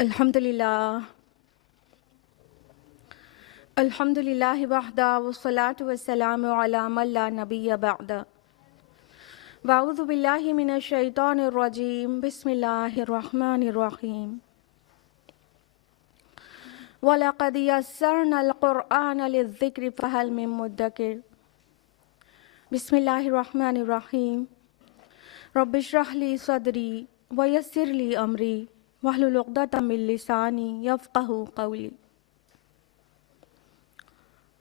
Alhamdulillah. Alhamdulillah wahda wassalatu wassalamu ala man la nabiyya ba'da. Wa'udhu billahi minash shaitanir rajim. Bismillahir rahmanir rahim. وَلَقَدْ يَسَّرْنَا الْقُرْآنَ لِلذِّكْرِ فَهَلْ مِن مُدَّكِرٍ. Bismillahir rahmanir rahim. Rabbi shrah li sadri wa yassir li amri wahlul 'uqdatam min lisani yafqahu qawli.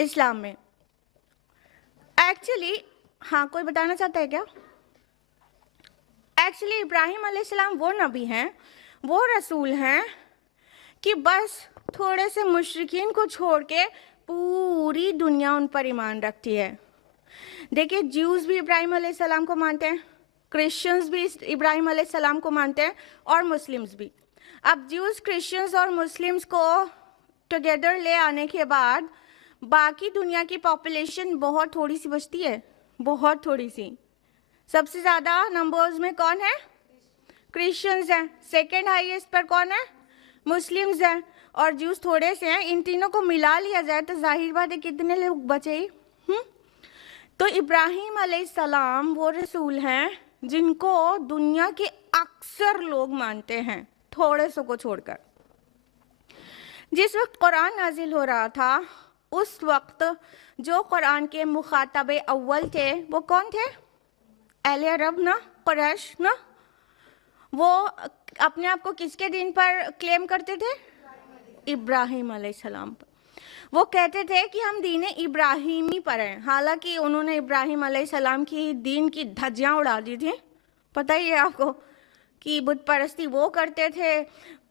اسلام میں. Actually ہاں کوئی بتانا چاہتا ہے کیا؟ Actually ابراہیم علیہ السلام وہ نبی ہیں، وہ رسول ہیں کہ بس تھوڑے سے مشرکین کو چھوڑ کے پوری دنیا ان پر ایمان رکھتی ہے. دیکھیے جیوز بھی ابراہیم علیہ السلام کو مانتے ہیں، کرسچنز بھی ابراہیم علیہ السلام کو مانتے ہیں، اور مسلمز بھی. اب جیوز، کرسچنز اور مسلمز کو ٹوگیدر لے آنے کے بعد باقی دنیا کی پاپولیشن بہت تھوڑی سی بچتی ہے، بہت تھوڑی سی. سب سے زیادہ نمبرز میں کون ہے؟ کرسچنز ہیں. سیکنڈ ہائیسٹ پر کون ہے؟ مسلمز ہیں. اور جیوز تھوڑے سے ہیں. ان تینوں کو ملا لیا جائے تو ظاہر بات ہے کتنے لوگ بچے ہی. تو ابراہیم علیہ السلام وہ رسول ہیں جن کو دنیا کے اکثر لوگ مانتے ہیں، تھوڑے سو کو چھوڑ کر. جس وقت قرآن نازل ہو رہا تھا اس وقت جو قرآن کے مخاطب اول تھے وہ کون تھے؟ اہل عرب نا، قریش نا. وہ اپنے آپ کو کس کے دین پر کلیم کرتے تھے؟ ابراہیم علیہ السلام پر. وہ کہتے تھے کہ ہم دین ابراہیمی پر ہیں، حالانکہ انہوں نے ابراہیم علیہ السلام کی دین کی دھجیاں اڑا دی تھیں. پتہ ہی ہے آپ کو کہ بت پرستی وہ کرتے تھے.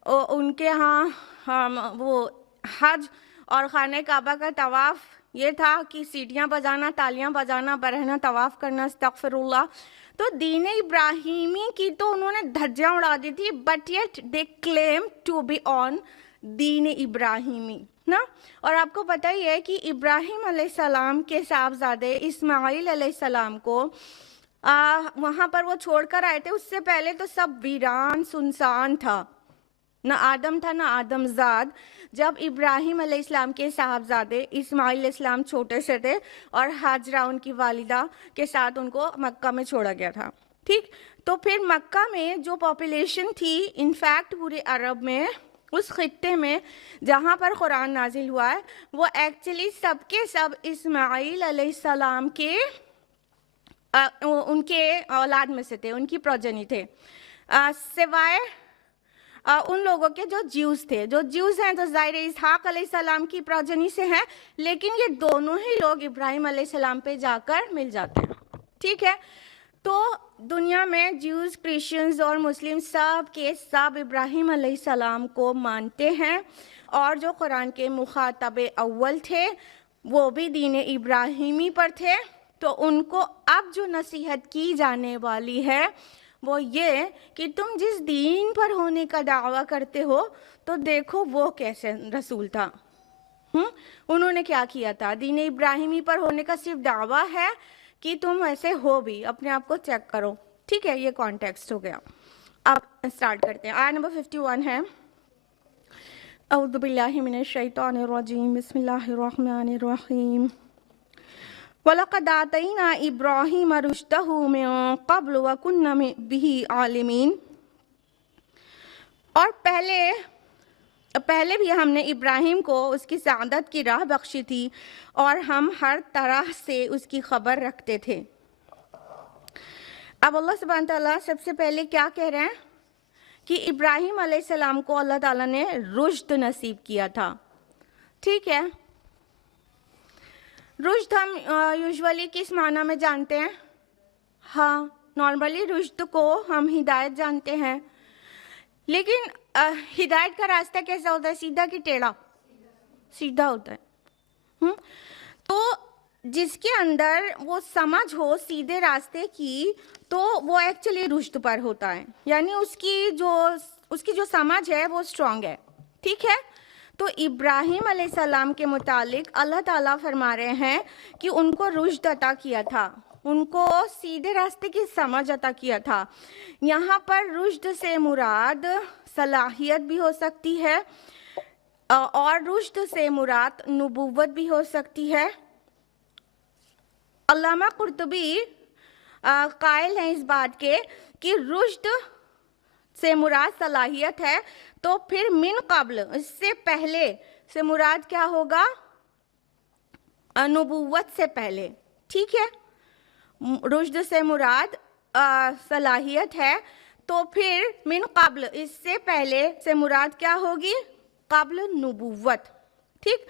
ان کے ہاں وہ حج اور خانہ کعبہ کا طواف یہ تھا کہ سیٹیاں بجانا، تالیاں بجانا، برہنہ طواف کرنا، استغفر اللہ. تو دین ابراہیمی کی تو انہوں نے دھجیاں اڑا دی تھی، but yet they claim to be on دین ابراہیمی نا. اور آپ کو پتہ ہی ہے کہ ابراہیم علیہ السلام کے صاحبزادے اسماعیل علیہ السلام کو وہاں پر وہ چھوڑ کر آئے تھے. اس سے پہلے تو سب ویران سنسان تھا، نہ آدم تھا نہ آدم زاد. جب ابراہیم علیہ السلام کے صاحبزادے اسماعیل علیہ السلام چھوٹے سے تھے اور ہاجرہ ان کی والدہ کے ساتھ ان کو مکہ میں چھوڑا گیا تھا. ٹھیک، تو پھر مکہ میں جو پاپولیشن تھی، انفیکٹ پورے عرب میں، اس خطے میں جہاں پر قرآن نازل ہوا ہے، وہ ایکچولی سب کے سب اسماعیل علیہ السلام کے ان کے اولاد میں سے تھے، ان کی پروجنی تھے، سوائے ان لوگوں کے جو جیوز تھے. جو جیوز ہیں تو ظاہر اسحاق علیہ السلام کی پروجنی سے ہیں، لیکن یہ دونوں ہی لوگ ابراہیم علیہ السلام پہ جا کر مل جاتے ہیں. ٹھیک ہے، تو دنیا میں جیوز، کرسچنز اور مسلم سب کے سب ابراہیم علیہ السلام کو مانتے ہیں، اور جو قرآن کے مخاطب اول تھے وہ بھی دین ابراہیمی پر تھے. تو ان کو اب جو نصیحت کی جانے والی ہے وہ یہ کہ تم جس دین پر ہونے کا دعویٰ کرتے ہو تو دیکھو وہ کیسے رسول تھا. انہوں نے کیا کیا تھا؟ دین ابراہیمی پر ہونے کا صرف دعویٰ ہے کہ تم ایسے ہو بھی، اپنے آپ کو چیک کرو. ٹھیک ہے، یہ کانٹیکسٹ ہو گیا. اب اسٹارٹ کرتے ہیں. آیت نمبر 51 ہے، اعوذ باللہ من الشیطان الرجیم، بسم اللہ الرحمن الرحیم. وَلَقَدْ آتَيْنَا إِبْرَاهِيمَ رُشْدَهُ مِن قَبْلُ وَكُنَّا بِهِ عَالِمِينَ. اور پہلے بھی ہم نے ابراہیم کو اس کی سعادت کی راہ بخشی تھی اور ہم ہر طرح سے اس کی خبر رکھتے تھے. اب اللہ سبحانہ تعالیٰ سب سے پہلے کیا کہہ رہے ہیں کہ ابراہیم علیہ السلام کو اللہ تعالیٰ نے رشد نصیب کیا تھا. ٹھیک ہے، رشد ہم یوزولی کس معنی میں جانتے ہیں؟ ہاں، نارملی رشد کو ہم ہدایت جانتے ہیں، لیکن ہدایت کا راستہ کیسا ہوتا ہے؟ سیدھا کہ ٹیڑھا؟ سیدھا ہوتا ہے. تو جس کے اندر وہ سمجھ ہو سیدھے راستے کی تو وہ ایکچولی رشد پر ہوتا ہے، یعنی اس کی جو سمجھ ہے وہ اسٹرانگ ہے. ٹھیک ہے، تو ابراہیم علیہ السلام کے متعلق اللہ تعالیٰ فرما رہے ہیں کہ ان کو رشد عطا کیا تھا، ان کو سیدھے راستے کی سمجھ عطا کیا تھا. یہاں پر رشد سے مراد صلاحیت بھی ہو سکتی ہے، اور رشد سے مراد نبوت بھی ہو سکتی ہے. علامہ قرطبی قائل ہیں اس بات کے کہ رشد سے مراد صلاحیت ہے، تو پھر من قبل، اس سے پہلے سے مراد کیا ہوگا؟ نبوت سے پہلے. ٹھیک ہے، رشد سے مراد صلاحیت ہے، تو پھر من قبل، اس سے پہلے سے مراد کیا ہوگی؟ قبل نبوت. ٹھیک،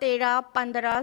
13, 15,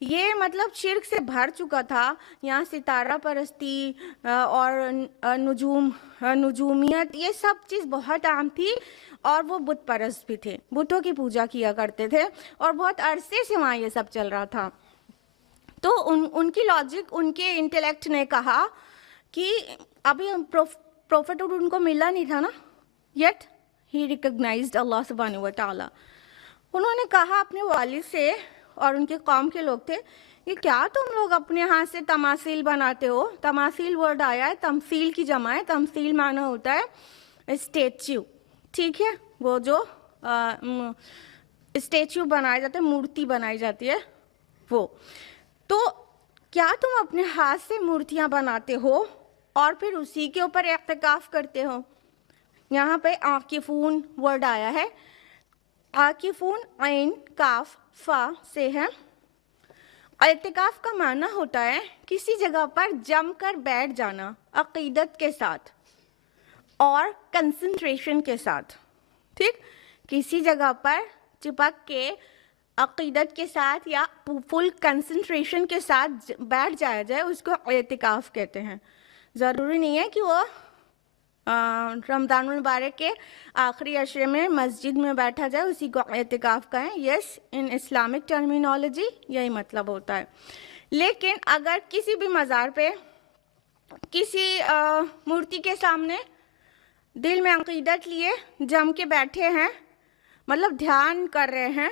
یہ مطلب شرک سے بھر چکا تھا. یہاں ستارہ پرستی اور نجومیت یہ سب چیز بہت عام تھی, اور وہ بت پرست بھی تھے, بتوں کی پوجا کیا کرتے تھے, اور بہت عرصے سے وہاں یہ سب چل رہا تھا. تو ان کی لاجک, ان کے انٹلیکٹ نے کہا کہ ابھی پروفٹ ان کو ملا نہیں تھا نا, یٹ ہی ریکگنائزڈ اللہ سبحانہ و تعالی. انہوں نے کہا اپنے والد سے, اور ان کے قوم کے لوگ تھے, کہ کیا تم لوگ اپنے ہاتھ سے تماثیل بناتے ہو؟ تماثیل ورڈ آیا ہے, تمثیل کی جمع ہے. تمثیل معنی ہوتا ہے اسٹیچو, ٹھیک ہے, وہ جو اسٹیچو بنایا جاتا ہے, مورتی بنائی جاتی ہے وہ. تو کیا تم اپنے ہاتھ سے مورتیاں بناتے ہو اور پھر اسی کے اوپر اعتکاف کرتے ہو؟ یہاں پہ عاکفون ورڈ آیا ہے. عاکفون عین کاف فا سے ہے. اعتکاف کا معنی ہوتا ہے کسی جگہ پر جم کر بیٹھ جانا عقیدت کے ساتھ اور کنسنٹریشن کے ساتھ. ٹھیک, کسی جگہ پر چپک کے عقیدت کے ساتھ یا فل کنسنٹریشن کے ساتھ بیٹھ جایا جائے, اس کو اعتکاف کہتے ہیں. ضروری نہیں ہے کہ وہ رمضان المبارک کے آخری عشرے میں مسجد میں بیٹھا جائے, اسی کو اعتکاف کہیں. یس, ان اسلامک ٹرمینالوجی یہی مطلب ہوتا ہے. لیکن اگر کسی بھی مزار پہ کسی مورتی کے سامنے دل میں عقیدت لیے جم کے بیٹھے ہیں, مطلب دھیان کر رہے ہیں,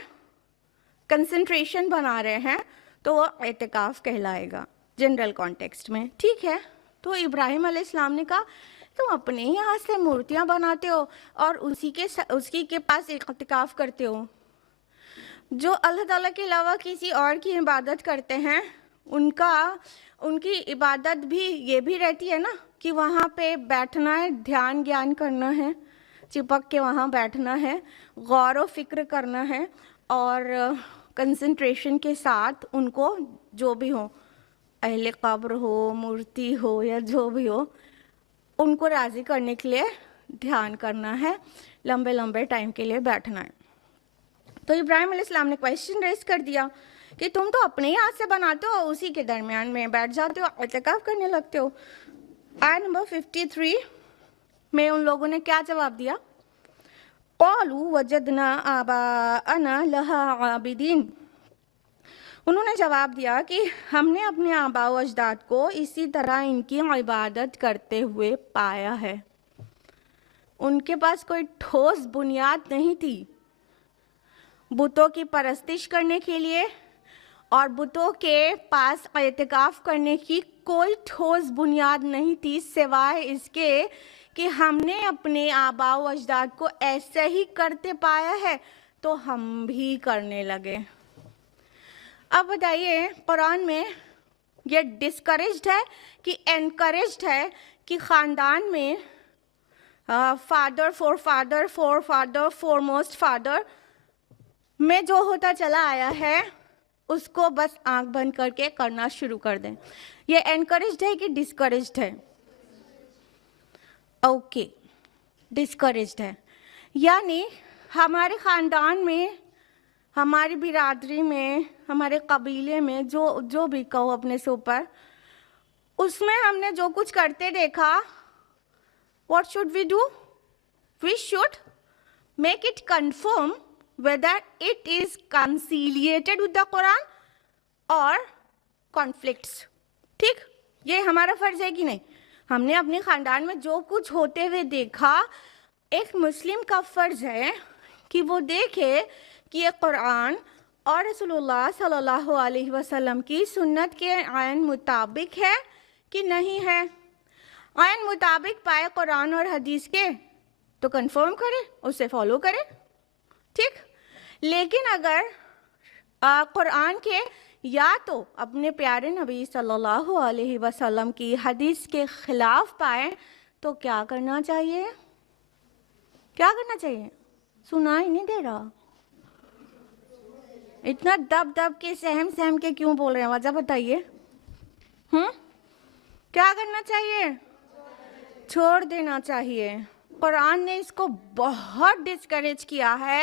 کنسنٹریشن بنا رہے ہیں, تو وہ اعتکاف کہلائے گا جنرل کانٹیکسٹ میں. ٹھیک ہے, تو ابراہیم علیہ السلام نے کہا تم اپنے ہی ہاتھ سے مورتیاں بناتے ہو اور اسی کے پاس اعتکاف کرتے ہو. جو اللہ تعالیٰ کے علاوہ کسی اور کی عبادت کرتے ہیں, ان کی عبادت بھی یہ بھی رہتی ہے نا کہ وہاں پہ بیٹھنا ہے, دھیان گیان کرنا ہے, چپک کے وہاں بیٹھنا ہے, غور و فکر کرنا ہے, اور کنسنٹریشن کے ساتھ ان کو جو بھی ہو, اہل قبر ہو, مورتی ہو, یا جو بھی ہو, ان کو راضی کرنے کے لیے دھیان کرنا ہے, لمبے لمبے ٹائم کے لیے بیٹھنا ہے. تو ابراہیم علیہ السلام نے کویشچن ریز کر دیا کہ تم تو اپنے ہی ہاتھ سے بناتے ہو, اسی کے درمیان میں بیٹھ جاتے ہو, اعتکاف کرنے لگتے ہو. آیت نمبر 53 میں ان لوگوں نے کیا جواب دیا؟ قالوا وجدنا آباءنا لها عابدین. انہوں نے جواب دیا کہ ہم نے اپنے آباء و اجداد کو اسی طرح ان کی عبادت کرتے ہوئے پایا ہے. ان کے پاس کوئی ٹھوس بنیاد نہیں تھی بتوں کی پرستش کرنے کے لیے, اور بتوں کے پاس اعتکاف کرنے کی کوئی ٹھوس بنیاد نہیں تھی سوائے اس کے کہ ہم نے اپنے آباء و اجداد کو ایسے ہی کرتے پایا ہے تو ہم بھی کرنے لگے. اب بتائیے, قرآن میں یہ ڈسکریجڈ ہے کہ انکریجڈ ہے کہ خاندان میں father for father for father for most father میں جو ہوتا چلا آیا ہے اس کو بس آنکھ بند کر کے کرنا شروع کر دیں؟ یہ انکریجڈ ہے کہ ڈسکریجڈ ہے؟ اوکے, ڈسکریجڈ ہے. یعنی ہمارے خاندان میں, ہماری برادری میں, ہمارے قبیلے میں, جو بھی کہو اپنے سے اوپر, اس میں ہم نے جو کچھ کرتے دیکھا, what should we do? We should make it confirm whether it is conciliated with the Quran or conflicts. ٹھیک, یہ ہمارا فرض ہے کہ نہیں؟ ہم نے اپنے خاندان میں جو کچھ ہوتے ہوئے دیکھا, ایک مسلم کا فرض ہے کہ وہ دیکھے کہ یہ قرآن اور رسول اللہ صلی اللہ علیہ وسلم کی سنت کے عین مطابق ہے کہ نہیں ہے. عین مطابق پائے قرآن اور حدیث کے تو کنفرم کرے, اسے فالو کرے. ٹھیک, لیکن اگر قرآن کے یا تو اپنے پیارے نبی صلی اللہ علیہ وسلم کی حدیث کے خلاف پائے تو کیا کرنا چاہیے؟ کیا کرنا چاہیے؟ سنائی نہیں دے رہا, اتنا دب کے سہم کے کیوں بول رہے ہیں؟ وجہ بتائیے. کیا کرنا چاہیے؟ چھوڑ دینا چاہیے. قرآن نے اس کو بہت ڈسکریج کیا ہے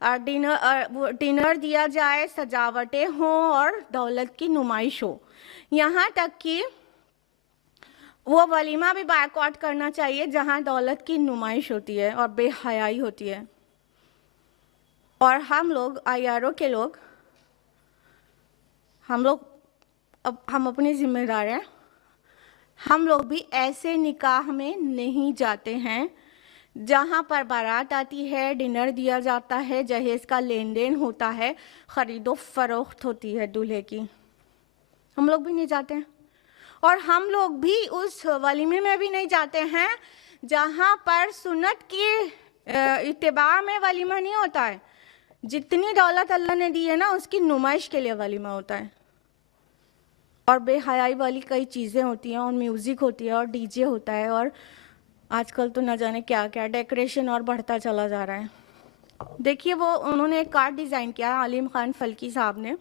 ڈنر دیا جائے, سجاوٹیں ہوں اور دولت کی نمائش ہو. یہاں تک کہ وہ ولیمہ بھی بائیکاٹ کرنا چاہیے جہاں دولت کی نمائش ہوتی ہے اور بے حیائی ہوتی ہے. اور ہم لوگ IRO کے لوگ, ہم اپنی ذمہ دار ہیں, ہم لوگ بھی ایسے نکاح میں نہیں جاتے ہیں جہاں پر بارات آتی ہے, ڈنر دیا جاتا ہے, جہیز کا لین دین ہوتا ہے, خرید و فروخت ہوتی ہے دولہے کی. ہم لوگ بھی نہیں جاتے ہیں. اور ہم لوگ بھی اس ولیمے میں بھی نہیں جاتے ہیں جہاں پر سنت کی اتباع میں ولیمہ نہیں ہوتا ہے. جتنی دولت اللہ نے دی ہے نا, اس کی نمائش کے لیے ولیمہ ہوتا ہے. اور بے حیائی والی کئی چیزیں ہوتی ہیں, اور میوزک ہوتی ہے, اور DJ ہوتا ہے, اور آج کل تو نہ جانے کیا کیا ڈیکوریشن اور بڑھتا چلا جا رہا ہے. دیکھیے وہ انہوں نے ایک کارڈ ڈیزائن کیا, علیم خان فلکی صاحب نے.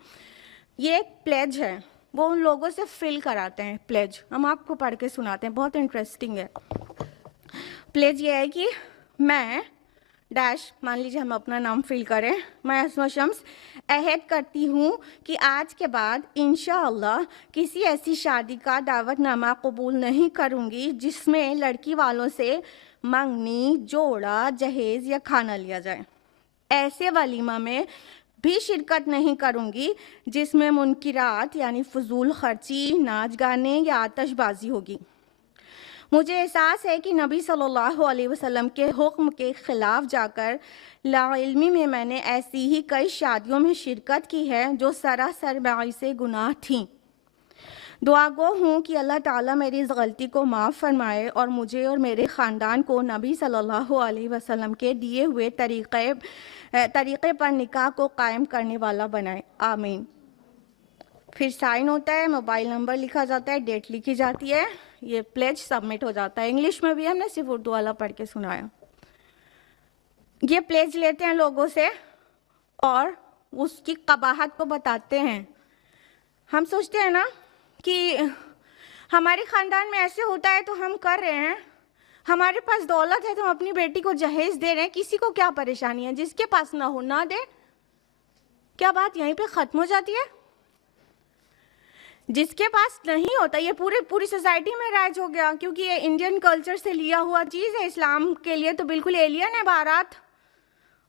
یہ ایک پلیج ہے, وہ ان لوگوں سے فل کراتے ہیں پلیج. ہم آپ کو پڑھ کے سناتے ہیں, بہت انٹرسٹنگ ہے. پلیج یہ ہے کہ میں ڈیش, مان لیجیے ہم اپنا نام فل کریں, میں اسما شمس عہد کرتی ہوں کہ آج کے بعد انشاءاللہ کسی ایسی شادی کا دعوت نامہ قبول نہیں کروں گی جس میں لڑکی والوں سے منگنی, جوڑا, جہیز یا کھانا لیا جائے. ایسے ولیمہ میں بھی شرکت نہیں کروں گی جس میں منکرات یعنی فضول خرچی, ناچ گانے یا آتش بازی ہوگی. مجھے احساس ہے کہ نبی صلی اللہ علیہ وسلم کے حکم کے خلاف جا کر لاعلمی میں نے ایسی ہی کئی شادیوں میں شرکت کی ہے جو سراسر باعث گناہ تھیں. دعا گو ہوں کہ اللہ تعالیٰ میری اس غلطی کو معاف فرمائے اور مجھے اور میرے خاندان کو نبی صلی اللہ علیہ وسلم کے دیے ہوئے طریقے پر نکاح کو قائم کرنے والا بنائے. آمین. پھر سائن ہوتا ہے, موبائل نمبر لکھا جاتا ہے, ڈیٹ لکھی جاتی ہے, یہ پلیج سبمٹ ہو جاتا ہے. انگلش میں بھی ہم نے صرف اردو والا پڑھ کے سنایا. یہ پلیج لیتے ہیں لوگوں سے اور اس کی قباحت کو بتاتے ہیں. ہم سوچتے ہیں نا کہ ہمارے خاندان میں ایسے ہوتا ہے تو ہم کر رہے ہیں, ہمارے پاس دولت ہے تو ہم اپنی بیٹی کو جہیز دے رہے ہیں, کسی کو کیا پریشانی ہے, جس کے پاس نہ ہو نہ دے. کیا بات یہیں پہ ختم ہو جاتی ہے؟ جس کے پاس نہیں ہوتا, یہ پوری سوسائٹی میں رائج ہو گیا, کیونکہ یہ انڈین کلچر سے لیا ہوا چیز ہے. اسلام کے لیے تو بالکل ایلین ہے بارات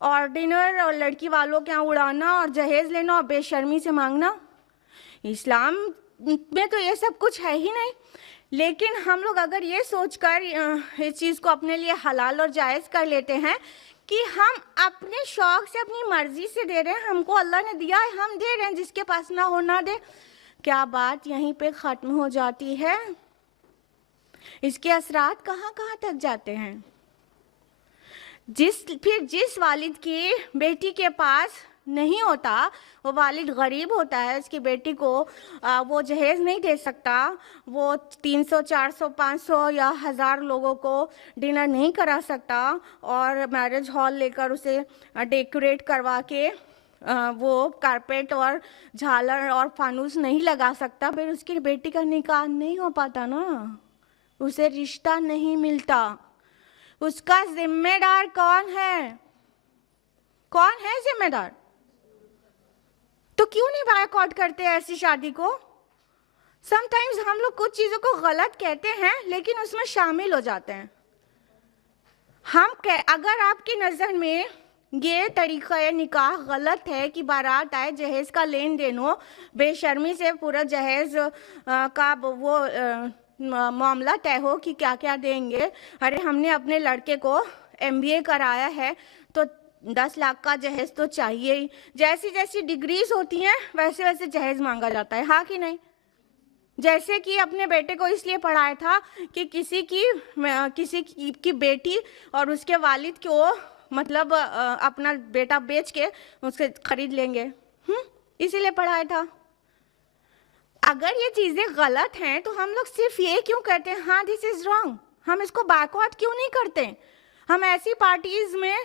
اور ڈنر اور لڑکی والوں کے یہاں اڑانا اور جہیز لینا اور بے شرمی سے مانگنا. اسلام میں تو یہ سب کچھ ہے ہی نہیں. لیکن ہم لوگ اگر یہ سوچ کر اس چیز کو اپنے لیے حلال اور جائز کر لیتے ہیں کہ ہم اپنے شوق سے, اپنی مرضی سے دے رہے ہیں, ہم کو اللہ نے دیا ہے, ہم دے رہے ہیں, جس کے پاس نہ ہو نہ دے, کیا بات یہیں پہ ختم ہو جاتی ہے؟ اس کے اثرات کہاں کہاں تک جاتے ہیں. پھر جس والد کی بیٹی کے پاس نہیں ہوتا, وہ والد غریب ہوتا ہے, اس کی بیٹی کو وہ جہیز نہیں دے سکتا, وہ 300, 400, 500 یا 1000 لوگوں کو ڈنر نہیں کرا سکتا, اور میرج ہال لے کر اسے ڈیکوریٹ کروا کے وہ کارپیٹ اور جھالر اور فانوس نہیں لگا سکتا, پھر اس کی بیٹی کا نکاح نہیں ہو پاتا نا, اسے رشتہ نہیں ملتا. اس کا ذمہ دار کون ہے؟ کون ہے ذمہ دار؟ تو کیوں نہیں بائیکاٹ کرتے ایسی شادی کو؟ سم ٹائمز ہم لوگ کچھ چیزوں کو غلط کہتے ہیں لیکن اس میں شامل ہو جاتے ہیں. اگر آپ کی نظر میں یہ طریقہ نکاح غلط ہے کہ بارات آئے, جہیز کا لین دین ہو, بے شرمی سے پورا جہیز کا وہ معاملہ طے ہو کہ کیا کیا دیں گے. ارے ہم نے اپنے لڑکے کو MBA کرایا ہے تو 10 لاکھ کا جہیز تو چاہیے ہی. جیسی جیسی ڈگریز ہوتی ہیں ویسے ویسے جہیز مانگا جاتا ہے, ہاں کہ نہیں؟ جیسے کہ اپنے بیٹے کو اس لیے پڑھایا تھا کہ کسی کی بیٹی اور اس کے والد کو مطلب اپنا بیٹا بیچ کے اس سے خرید لیں گے, اسی لیے پڑھایا تھا. اگر یہ چیزیں غلط ہیں تو ہم لوگ صرف یہ کیوں کہتے ہیں ہاں دس از رانگ, ہم اس کو بائیکاٹ کیوں نہیں کرتے؟ ہم ایسی پارٹیز میں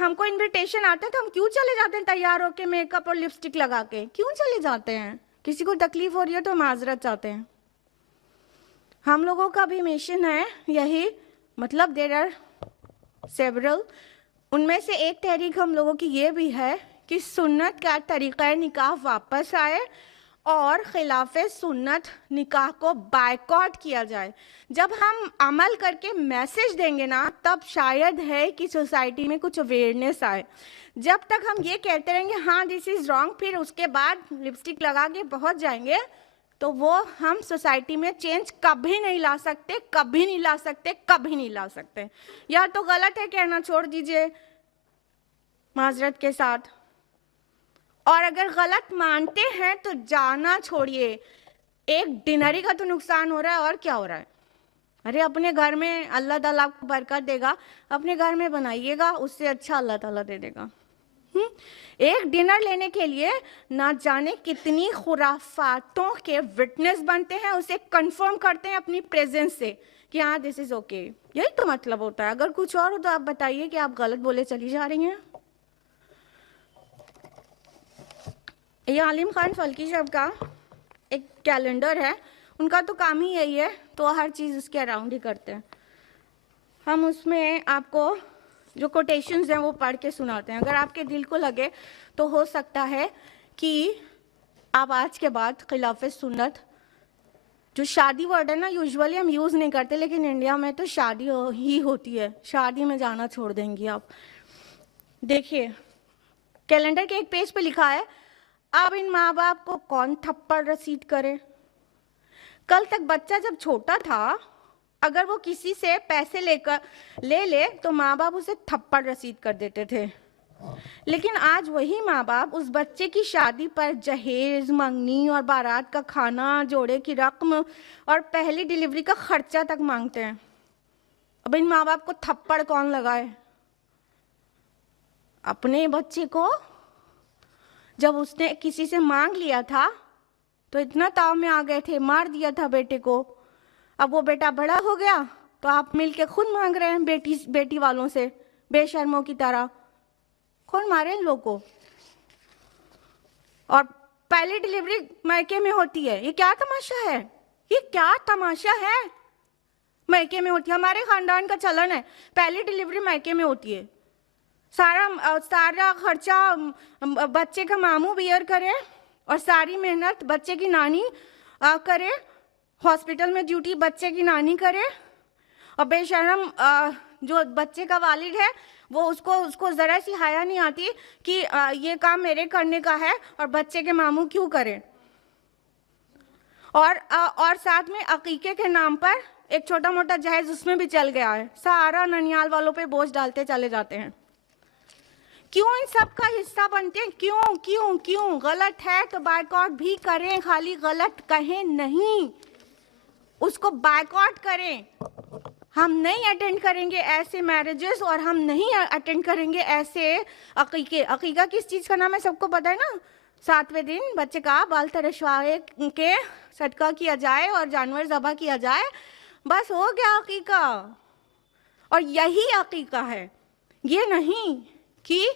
ہم کو انویٹیشن آتا ہے تو ہم کیوں چلے جاتے ہیں تیار ہو کے, میک اپ اور لپسٹک لگا کے, کیوں چلے جاتے ہیں؟ کسی کو تکلیف ہو رہی ہے تو معذرت چاہتے ہیں. ہم لوگوں کا بھی مشن ہے یہی, مطلب دیر آر سیورل ان میں سے ایک تحریک ہم لوگوں کی یہ بھی ہے کہ سنت کا طریقہ نکاح واپس آئے اور خلاف سنت نکاح کو بائیکاٹ کیا جائے. جب ہم عمل کر کے میسج دیں گے نا تب شاید ہے کہ سوسائٹی میں کچھ اویئرنیس آئے. جب تک ہم یہ کہتے رہیں گے ہاں دس از رانگ، پھر اس کے بعد لپسٹک لگا کے پہنچ جائیں گے، تو وہ ہم سوسائٹی میں چینج کبھی نہیں لا سکتے، کبھی نہیں لا سکتے، کبھی نہیں لا سکتے. یا تو غلط ہے کہنا چھوڑ دیجئے معذرت کے ساتھ، اور اگر غلط مانتے ہیں تو جانا چھوڑیے. ایک ڈنری کا تو نقصان ہو رہا ہے، اور کیا ہو رہا ہے؟ ارے اپنے گھر میں اللہ تعالیٰ آپ کو برکت دے گا، اپنے گھر میں بنائیے گا، اس سے اچھا اللہ تعالیٰ دے دے گا. ایک ڈنر لینے کے لیے نہ جانے کتنی خرافاتوں کے وٹنس بنتے ہیں، اسے کنفرم کرتے ہیں اپنی پریزنس سے کہ ہاں دس از اوکے. یہی تو مطلب ہوتا ہے. اگر کچھ اور ہو تو آپ بتائیے کہ آپ غلط بولے چلی جا رہی ہیں. یہ عالم خان فلکی صاحب کا ایک کیلنڈر ہے، ان کا تو کام ہی یہی ہے، تو ہر چیز اس کے اراؤنڈ ہی کرتے ہیں. ہم اس میں آپ کو جو کوٹیشنز ہیں وہ پڑھ کے سناتے ہیں. اگر آپ کے دل کو لگے تو ہو سکتا ہے کہ آپ آج کے بعد خلاف سنت، جو شادی ورڈ ہے نا یوزولی ہم یوز نہیں کرتے، لیکن انڈیا میں تو شادی ہی ہوتی ہے، شادی میں جانا چھوڑ دیں گی آپ. دیکھیے کیلنڈر کے ایک پیج پہ لکھا ہے، اب ان ماں باپ کو کون تھپڑ رسید کرے. کل تک بچہ جب چھوٹا تھا اگر وہ کسی سے پیسے لے لے تو ماں باپ اسے تھپڑ رسید کر دیتے تھے، لیکن آج وہی ماں باپ اس بچے کی شادی پر جہیز، منگنی اور بارات کا کھانا، جوڑے کی رقم اور پہلی ڈیلیوری کا خرچہ تک مانگتے ہیں. اب ان ماں باپ کو تھپڑ کون لگائے؟ اپنے بچے کو جب اس نے کسی سے مانگ لیا تھا تو اتنا تاؤ میں آ گئے تھے، مار دیا تھا بیٹے کو. اب وہ بیٹا بڑا ہو گیا تو آپ مل کے خود مانگ رہے ہیں بیٹی والوں سے بے شرموں کی طرح. کون مارے ان لوگوں کو؟ اور پہلی ڈیلیوری میکے میں ہوتی ہے. یہ کیا تماشا ہے؟ یہ کیا تماشا ہے؟ میکے میں ہوتی ہے. ہمارے خاندان کا چلن ہے، پہلی ڈیلیوری میکے میں ہوتی ہے. سارا خرچہ بچے کا ماموں بیئر کرے اور ساری محنت بچے کی نانی کرے، ہاسپٹل میں ڈیوٹی بچے کی نانی کرے، اور بے شرم جو بچے کا والد ہے وہ اس کو ذرا سی حیا نہیں آتی کہ یہ کام میرے کرنے کا ہے اور بچے کے ماموں کیوں کرے. اور ساتھ میں عقیقے کے نام پر ایک چھوٹا موٹا جہیز اس میں بھی چل گیا ہے. سارا ننیال والوں پہ بوجھ ڈالتے چلے جاتے ہیں. کیوں ان سب کا حصہ بنتے ہیں؟ کیوں کیوں کیوں؟ غلط ہے تو بائیکاٹ بھی کریں، خالی غلط کہیں نہیں، اس کو بائیکاٹ کریں. ہم نہیں اٹینڈ کریں گے ایسے میرجز، اور ہم نہیں اٹینڈ کریں گے ایسے عقیقے. عقیقہ کس چیز کا نام ہے سب کو پتہ ہے نا؟ 7ویں دن بچے کا بال ترشوائے کے صدقہ کیا جائے اور جانور ذبح کیا جائے، بس ہو گیا عقیقہ. اور یہی عقیقہ ہے، یہ نہیں کہ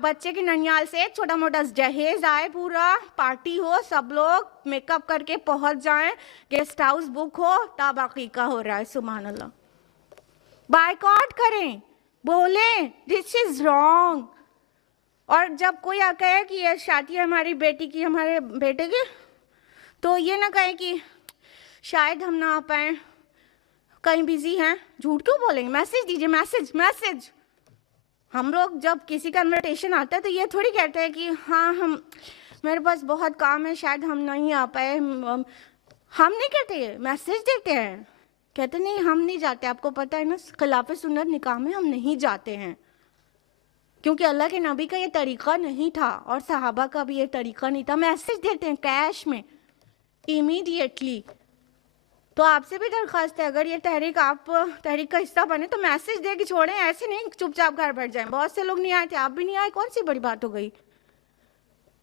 بچے کے ننیال سے ایک چھوٹا موٹا جہیز آئے، پورا پارٹی ہو، سب لوگ میک اپ کر کے پہنچ جائیں، گیسٹ ہاؤس بک ہو، تب عقیقہ ہو رہا ہے. سبحان اللہ. بائیکاٹ کریں، بولیں دس از رانگ. اور جب کوئی کہے کہ یہ شادی ہے ہماری بیٹی کی، ہمارے بیٹے کی، تو یہ نہ کہیں کہ شاید ہم نہ آ پائیں، کہیں بزی ہیں. جھوٹ کیوں بولیں گے؟ میسج دیجیے، میسج. ہم لوگ جب کسی کا انویٹیشن آتا ہے تو یہ تھوڑی کہتے ہیں کہ ہاں میرے پاس بہت کام ہے شاید ہم نہیں آ پائے. ہم نہیں کہتے، میسج دیتے ہیں، کہتے نہیں ہم نہیں جاتے. آپ کو پتہ ہے نا خلاف سنت نکاح میں ہم نہیں جاتے ہیں، کیونکہ اللہ کے نبی کا یہ طریقہ نہیں تھا اور صحابہ کا بھی یہ طریقہ نہیں تھا. میسج دیتے ہیں کیش میں امیڈیٹلی. تو آپ سے بھی درخواست ہے اگر یہ تحریک آپ تحریک کا حصہ بنے تو میسج دے کے چھوڑیں، ایسے نہیں چپ چاپ گھر بیٹھ جائیں. بہت سے لوگ نہیں آئے تھے، آپ بھی نہیں آئے، کون سی بڑی بات ہو گئی؟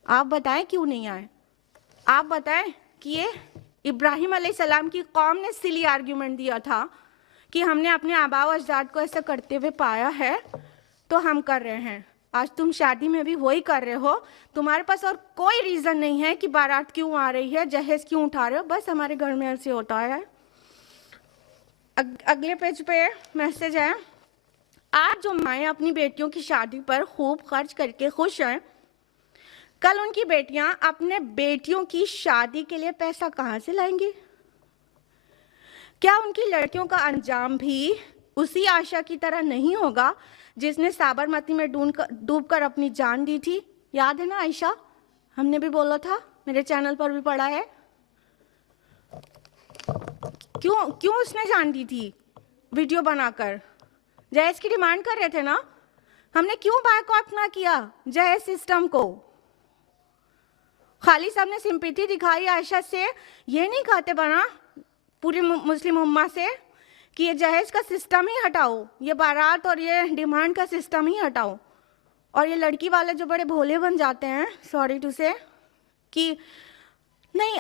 آپ بتائیں کیوں نہیں آئے؟ آپ بتائیں کہ یہ ابراہیم علیہ السلام کی قوم نے سلی آرگیومنٹ دیا تھا کہ ہم نے اپنے آباء و اجداد کو ایسا کرتے ہوئے پایا ہے تو ہم کر رہے ہیں. آج تم شادی میں بھی وہی کر رہے ہو. تمہارے پاس اور کوئی ریزن نہیں ہے کہ بارات کیوں آ رہی ہے، جہیز کیوں اٹھا رہے ہو، بس ہمارے گھر میں ایسے ہوتا ہے. اگلے پیج پہ میسج ہے، آج جو مائیں اپنی بیٹیوں کی شادی پر خوب خرچ کر کے خوش ہیں، کل ان کی بیٹیاں اپنے بیٹیوں کی شادی کے لیے پیسہ کہاں سے لائیں گی؟ کیا ان کی لڑکیوں کا انجام بھی اسی عائشہ کی طرح نہیں ہوگا جس نے سابرمتی میں ڈوب کر اپنی جان دی تھی؟ یاد ہے نا عائشہ؟ ہم نے بھی بولا تھا، میرے چینل پر بھی پڑھا ہے۔ کیوں اس نے جان دی تھی ویڈیو بنا کر؟ جہیز کی ڈیمانڈ کر رہے تھے نا، ہم نے کیوں بائیکاٹ نہ کیا جہیز سسٹم کو؟ خالی صاحب نے سمپیتھی دکھائی عائشہ سے، یہ نہیں کہتے بنا پوری مسلم امہ سے کہ یہ جہیز کا سسٹم ہی ہٹاؤ، یہ بارات اور یہ ڈیمانڈ کا سسٹم ہی ہٹاؤ۔ اور یہ لڑکی والے جو بڑے بھولے بن جاتے ہیں، سوری ٹو سے، کہ نہیں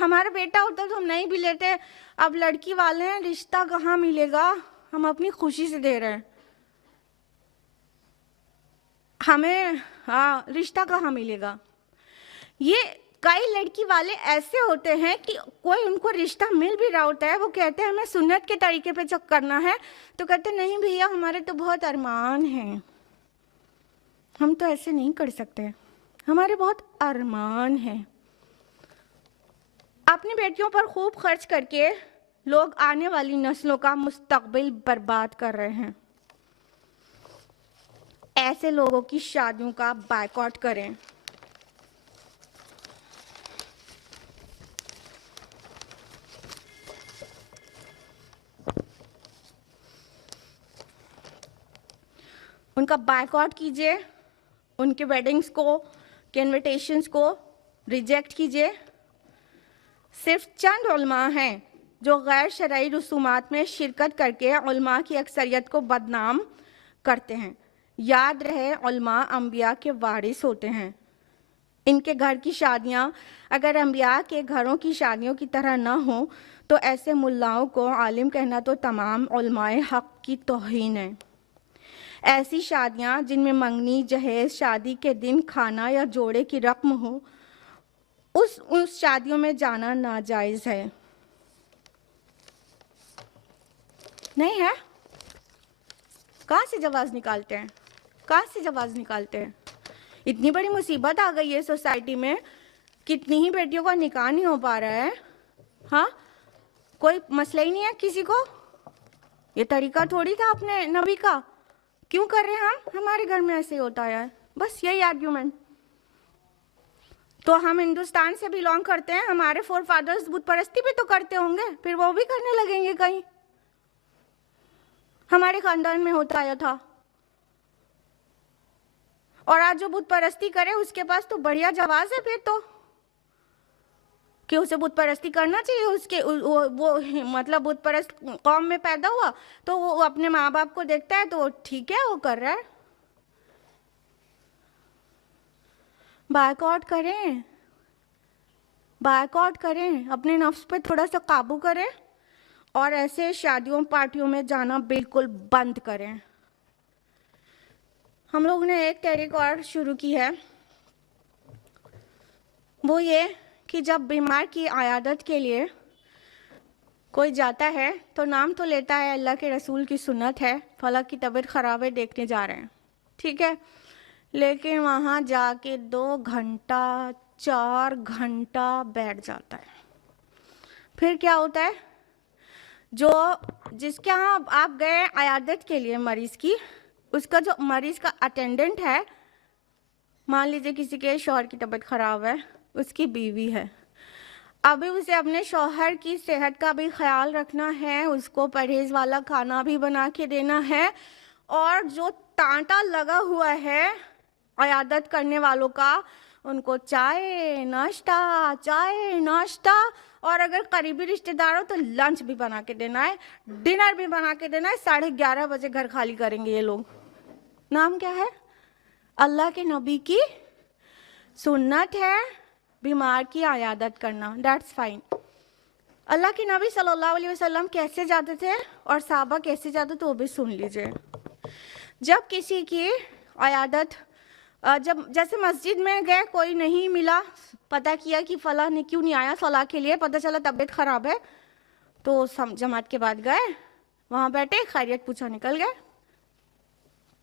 ہمارا بیٹا ہوتا تو ہم نہیں بھی لیتے، اب لڑکی والے ہیں، رشتہ کہاں ملے گا، ہم اپنی خوشی سے دے رہے ہیں، ہمیں رشتہ کہاں ملے گا۔ یہ کئی لڑکی والے ایسے ہوتے ہیں کہ کوئی ان کو رشتہ مل بھی رہا ہوتا ہے، وہ کہتے ہیں ہمیں سنت کے طریقے پہ چیک کرنا ہے، تو کہتے ہیں نہیں بھیا ہمارے تو بہت ارمان ہیں، ہم تو ایسے نہیں کر سکتے، ہمارے بہت ارمان ہیں۔ اپنی بیٹیوں پر خوب خرچ کر کے لوگ آنے والی نسلوں کا مستقبل برباد کر رہے ہیں۔ ایسے لوگوں کی شادیوں کا بائیکاٹ کریں۔ ان کا بائیکاٹ کیجئے، ان کے ویڈنگز کو، کے انویٹیشنز کو ریجیکٹ کیجئے۔ صرف چند علماء ہیں جو غیر شرعی رسومات میں شرکت کر کے علماء کی اکثریت کو بدنام کرتے ہیں۔ یاد رہے علماء انبیاء کے وارث ہوتے ہیں۔ ان کے گھر کی شادیاں اگر انبیاء کے گھروں کی شادیوں کی طرح نہ ہوں تو ایسے ملاؤں کو عالم کہنا تو تمام علماء حق کی توہین ہے۔ ایسی شادیاں جن میں منگنی، جہیز، شادی کے دن کھانا یا جوڑے کی رقم ہو، اس شادیوں میں جانا ناجائز ہے۔ نہیں ہے؟ کہاں سے جواز نکالتے ہیں؟ کہاں سے جواز نکالتے ہیں؟ اتنی بڑی مصیبت آ گئی ہے سوسائٹی میں، کتنی ہی بیٹیوں کا نکاح نہیں ہو پا رہا ہے، ہاں کوئی مسئلہ ہی نہیں ہے کسی کو۔ یہ طریقہ تھوڑی تھا اپنے نبی کا، کیوں کر رہے ہیں ہمارے گھر میں ایسے ہی ہوتا ہے، بس یہی آرگیومنٹ۔ تو ہم ہندوستان سے بیلونگ کرتے ہیں، ہمارے فور فادرز بت پرستی بھی تو کرتے ہوں گے، پھر وہ بھی کرنے لگیں گے کہیں، ہمارے خاندان میں ہوتا آیا تھا۔ اور آج جو بت پرستی کرے اس کے پاس تو بڑھیا جواز ہے پھر تو، کہ اسے بت پرستی کرنا چاہیے، اس کے وہ مطلب بت پرست قوم میں پیدا ہوا تو وہ اپنے ماں باپ کو دیکھتا ہے تو ٹھیک ہے وہ کر رہا ہے۔ بائیکاٹ کریں، بائیکاٹ کریں، اپنے نفس پہ تھوڑا سا قابو کریں اور ایسے شادیوں پارٹیوں میں جانا بالکل بند کریں۔ ہم لوگوں نے ایک تحریک اور شروع کی ہے، وہ یہ کہ جب بیمار کی عیادت کے لیے کوئی جاتا ہے تو نام تو لیتا ہے، اللہ کے رسول کی سنت ہے، فلاں کی طبیعت خراب ہے دیکھنے جا رہے ہیں، ٹھیک ہے، لیکن وہاں جا کے 2 گھنٹہ 4 گھنٹہ بیٹھ جاتا ہے۔ پھر کیا ہوتا ہے، جس کے ہاں آپ گئے عیادت کے لیے مریض کی، اس کا جو مریض کا اٹینڈنٹ ہے، مان لیجیے کسی کے شوہر کی طبیعت خراب ہے، اس کی بیوی ہے، ابھی اسے اپنے شوہر کی صحت کا بھی خیال رکھنا ہے، اس کو پرہیز والا کھانا بھی بنا کے دینا ہے، اور جو ٹانٹا لگا ہوا ہے عیادت کرنے والوں کا، ان کو چائے ناشتہ، اور اگر قریبی رشتہ دار ہو تو لنچ بھی بنا کے دینا ہے، ڈنر بھی بنا کے دینا ہے، 11:30 بجے گھر خالی کریں گے یہ لوگ۔ نام کیا ہے؟ اللہ کے نبی کی سنت ہے بیمار کی عیادت کرنا، دیٹس فائن۔ اللہ کے نبی صلی اللہ علیہ وسلم کیسے جاتے تھے اور صحابہ کیسے جاتے تھے وہ بھی سن لیجئے۔ جب کسی کی عیادت، جب جیسے مسجد میں گئے کوئی نہیں ملا، پتہ کیا کہ فلاں نے کیوں نہیں آیا صلاح کے لیے، پتہ چلا طبیعت خراب ہے، تو جماعت کے بعد گئے، وہاں بیٹھے، خیریت پوچھا، نکل گئے،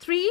3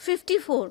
54,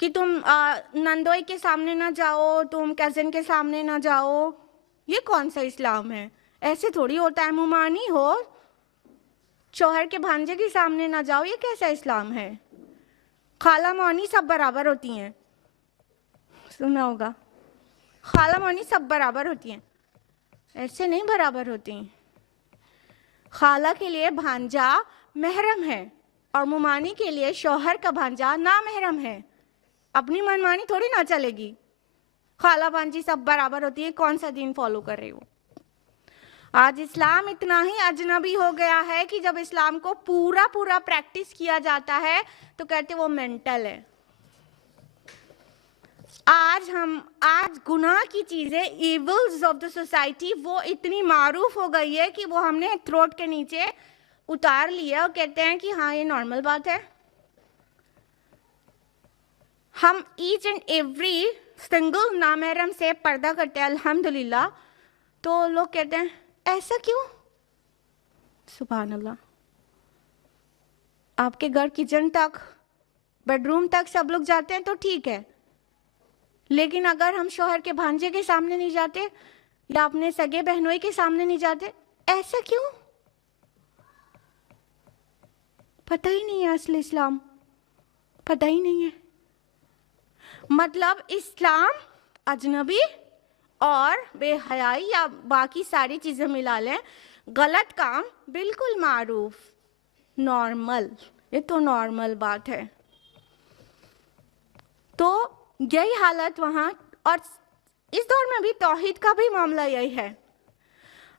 کہ تم نندوئی کے سامنے نہ جاؤ, تم کزن کے سامنے نہ جاؤ. یہ کون سا اسلام ہے؟ ایسے تھوڑی ہوتا ہے. ممانی ہو, شوہر کے بھانجے کے سامنے نہ جاؤ, یہ کیسا اسلام ہے؟ خالہ مونی سب برابر ہوتی ہیں, سنا ہوگا, خالہ مونی سب برابر ہوتی ہیں. ایسے نہیں برابر ہوتی. خالہ کے لیے بھانجا محرم ہے اور ممانی کے لیے شوہر کا بھانجا نامحرم ہے. اپنی منمانی تھوڑی نہ چلے گی. خالہ بھانجی سب برابر ہوتی ہے. کون سا دین فالو کر رہی ہو؟ آج اسلام اتنا ہی اجنبی ہو گیا ہے کہ جب اسلام کو پورا پریکٹس کیا جاتا ہے تو کہتے وہ مینٹل ہے. آج گناہ کی چیزیں, ایولز آف دا سوسائٹی, وہ اتنی معروف ہو گئی ہے کہ وہ ہم نے تھروٹ کے نیچے اتار لیا اور کہتے ہیں کہ ہاں یہ نارمل بات ہے. ہم ایچ اینڈ ایوری سنگل نامحرم سے پردہ کرتے ہیں الحمدللہ. تو لوگ کہتے ہیں ایسا کیوں؟ سبحان اللہ. آپ کے گھر کچن تک, بیڈ روم تک سب لوگ جاتے ہیں تو ٹھیک ہے, لیکن اگر ہم شوہر کے بھانجے کے سامنے نہیں جاتے یا اپنے سگے بہنوئی کے سامنے نہیں جاتے, ایسا کیوں؟ پتہ ہی نہیں ہے اصل اسلام, پتہ ہی نہیں ہے. مطلب اسلام اجنبی اور بے حیائی یا باقی ساری چیزیں ملا لیں, غلط کام بالکل معروف, نارمل. یہ تو نارمل بات ہے. تو یہی حالت وہاں, اور اس دور میں بھی توحید کا بھی معاملہ یہی ہے.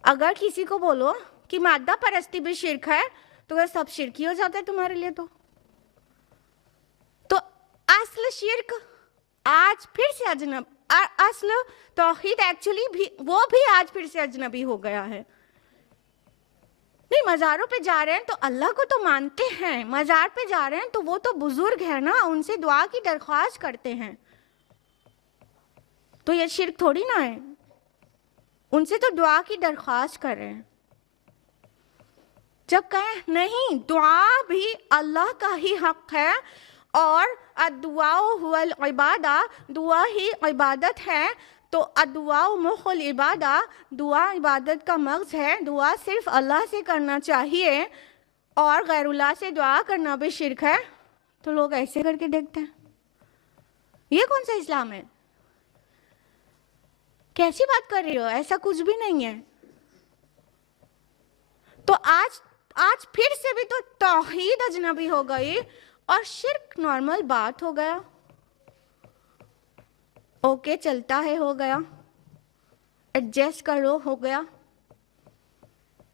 اگر کسی کو بولو کہ مادہ پرستی بھی شرک ہے تو وہ سب شرک ہی ہو جاتا ہے تمہارے لیے. تو اصل شرک آج پھر سے اصل توحید ایکچولی بھی وہ بھی آج پھر سے اجنبی ہو گیا ہے. نہیں, مزاروں پہ جا رہے ہیں تو اللہ کو تو مانتے ہیں, مزار پہ جا رہے ہیں تو وہ تو بزرگ ہیں نا, ان سے دعا کی درخواست کرتے ہیں, تو یہ شرک تھوڑی نہ ہے. ان سے تو دعا کی درخواست کر رہے ہیں. جب کہیں نہیں, دعا بھی اللہ کا ہی حق ہے اور الدعاء هو العبادہ, دعا ہی عبادت ہے, تو الدعاء مخ العبادہ, دعا عبادت کا مغز ہے. دعا صرف اللہ سے کرنا چاہیے اور غیر اللہ سے دعا کرنا بھی شرک ہے. تو لوگ ایسے کر کے دیکھتے ہیں. یہ کون سا اسلام ہے؟ کیسی بات کر رہی ہو؟ ایسا کچھ بھی نہیں ہے. تو آج پھر سے بھی تو توحید اجنبی ہو گئی اور شرک نارمل بات ہو گیا. اوکے, چلتا ہے, ہو گیا, ایڈجسٹ کر لو, ہو گیا.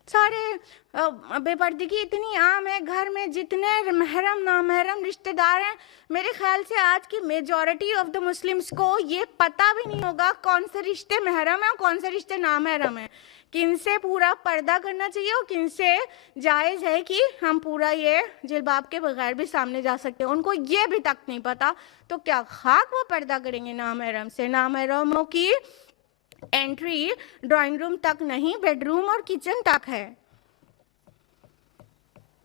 سارے بے پردگی اتنی عام ہے, گھر میں جتنے محرم نامحرم رشتہ دار ہیں, میرے خیال سے آج کی میجورٹی آف دا مسلمس کو یہ پتہ بھی نہیں ہوگا کون سے رشتے محرم ہیں اور کون سے رشتے نامحرم ہیں, کن سے پورا پردہ کرنا چاہیے اور کن سے جائز ہے کہ ہم پورا یہ جلباب کے بغیر بھی سامنے جا سکتے ہیں. ان کو یہ بھی تک نہیں پتا, تو کیا خاک وہ پردہ کریں گے نامحرم سے؟ نامحرموں کی انٹری ڈرائنگ روم تک نہیں, بیڈ روم اور کچن تک ہے.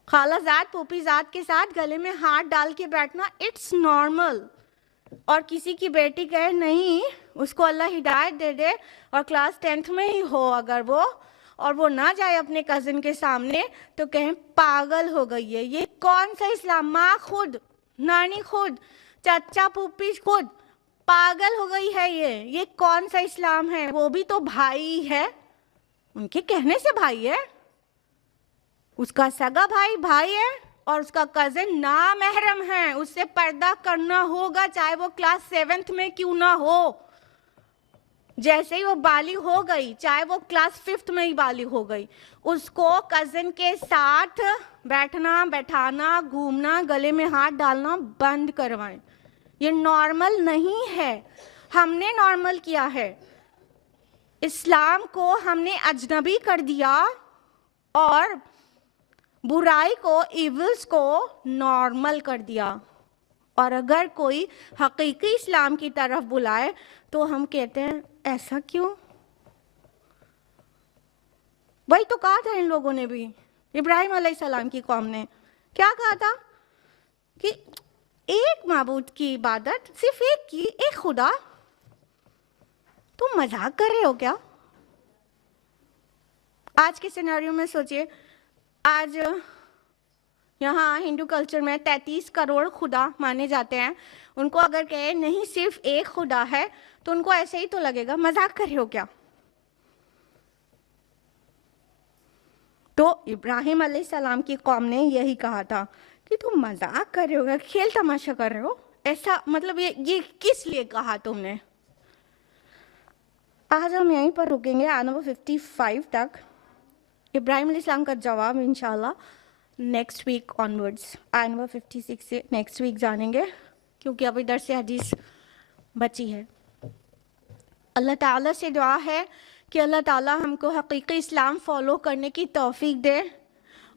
خالہ زاد پھوپھی زاد کے ساتھ گلے میں ہاتھ ڈال کے بیٹھنا اٹس نارمل. اور کسی کی بیٹی کہے نہیں, اس کو اللہ ہدایت دے دے اور کلاس 10th میں ہی ہو اگر وہ, اور وہ نہ جائے اپنے کزن کے سامنے, تو کہیں پاگل ہو گئی ہے. یہ کون سا اسلام؟ ماں خود, نانی خود, چچا پھوپھی خود پاگل ہو گئی ہے. یہ کون سا اسلام ہے؟ وہ بھی تو بھائی ہے, ان کے کہنے سے بھائی ہے, اس کا سگا بھائی ہے, اور اس کا کزن نامحرم ہے, اس سے پردہ کرنا ہوگا چاہے وہ کلاس 7th میں کیوں نہ ہو. جیسے ہی وہ بالغ ہو گئی, چاہے وہ کلاس 5th میں ہی بالغ ہو گئی, اس کو کزن کے ساتھ بیٹھنا, بیٹھانا, گھومنا, گلے میں ہاتھ ڈالنا بند کروائیں. یہ نارمل نہیں ہے, ہم نے نارمل کیا ہے. اسلام کو ہم نے اجنبی کر دیا اور برائی کو, ایولز کو نارمل کر دیا. اور اگر کوئی حقیقی اسلام کی طرف بلائے تو ہم کہتے ہیں ایسا کیوں؟ وہی تو کہا تھا ان لوگوں نے بھی, ابراہیم علیہ السلام کی قوم نے کیا کہا تھا کہ ایک معبود کی عبادت، صرف ایک کی، ایک خدا. تم مذاق کر رہے ہو کیا؟ آج کے سیناریو میں سوچئے، آج یہاں ہندو کلچر میں 33 کروڑ خدا مانے جاتے ہیں. ان کو اگر کہے نہیں صرف ایک خدا ہے تو ان کو ایسے ہی تو لگے گا مذاق کر رہے ہو کیا. تو ابراہیم علیہ السلام کی قوم نے یہی کہا تھا کہ تم مذاق کر رہے ہو، کھیل تماشا کر رہے ہو. ایسا مطلب یہ کس لیے کہا تم نے؟ آج ہم یہیں پر رکیں گے آیت نمبر 55 تک. ابراہیم علیہ السلام کا جواب انشاءاللہ نیکسٹ ویک آنورڈس آیت نمبر 56 سے نیکسٹ ویک جانیں گے، کیونکہ ابھی درس حدیث بچی ہے. اللہ تعالیٰ سے دعا ہے کہ اللہ تعالیٰ ہم کو حقیقی اسلام فالو کرنے کی توفیق دے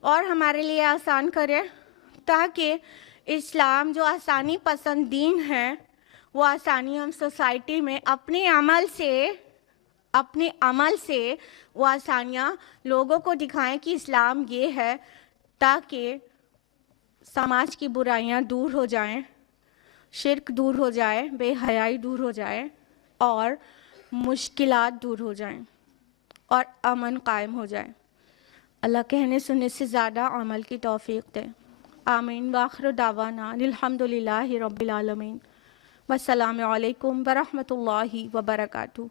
اور ہمارے لیے آسان کرے، تاکہ اسلام جو آسانی پسند دین ہے وہ آسانی ہم سوسائٹی میں اپنے عمل سے وہ آسانیاں لوگوں کو دکھائیں کہ اسلام یہ ہے، تاکہ سماج کی برائیاں دور ہو جائیں، شرک دور ہو جائے، بے حیائی دور ہو جائے اور مشکلات دور ہو جائیں اور امن قائم ہو جائے. اللہ کہنے سننے سے زیادہ عمل کی توفیق دے. آمین. وآخر دعوانا الحمدللہ رب العالمین. والسلام علیکم ورحمۃ اللہ وبرکاتہ.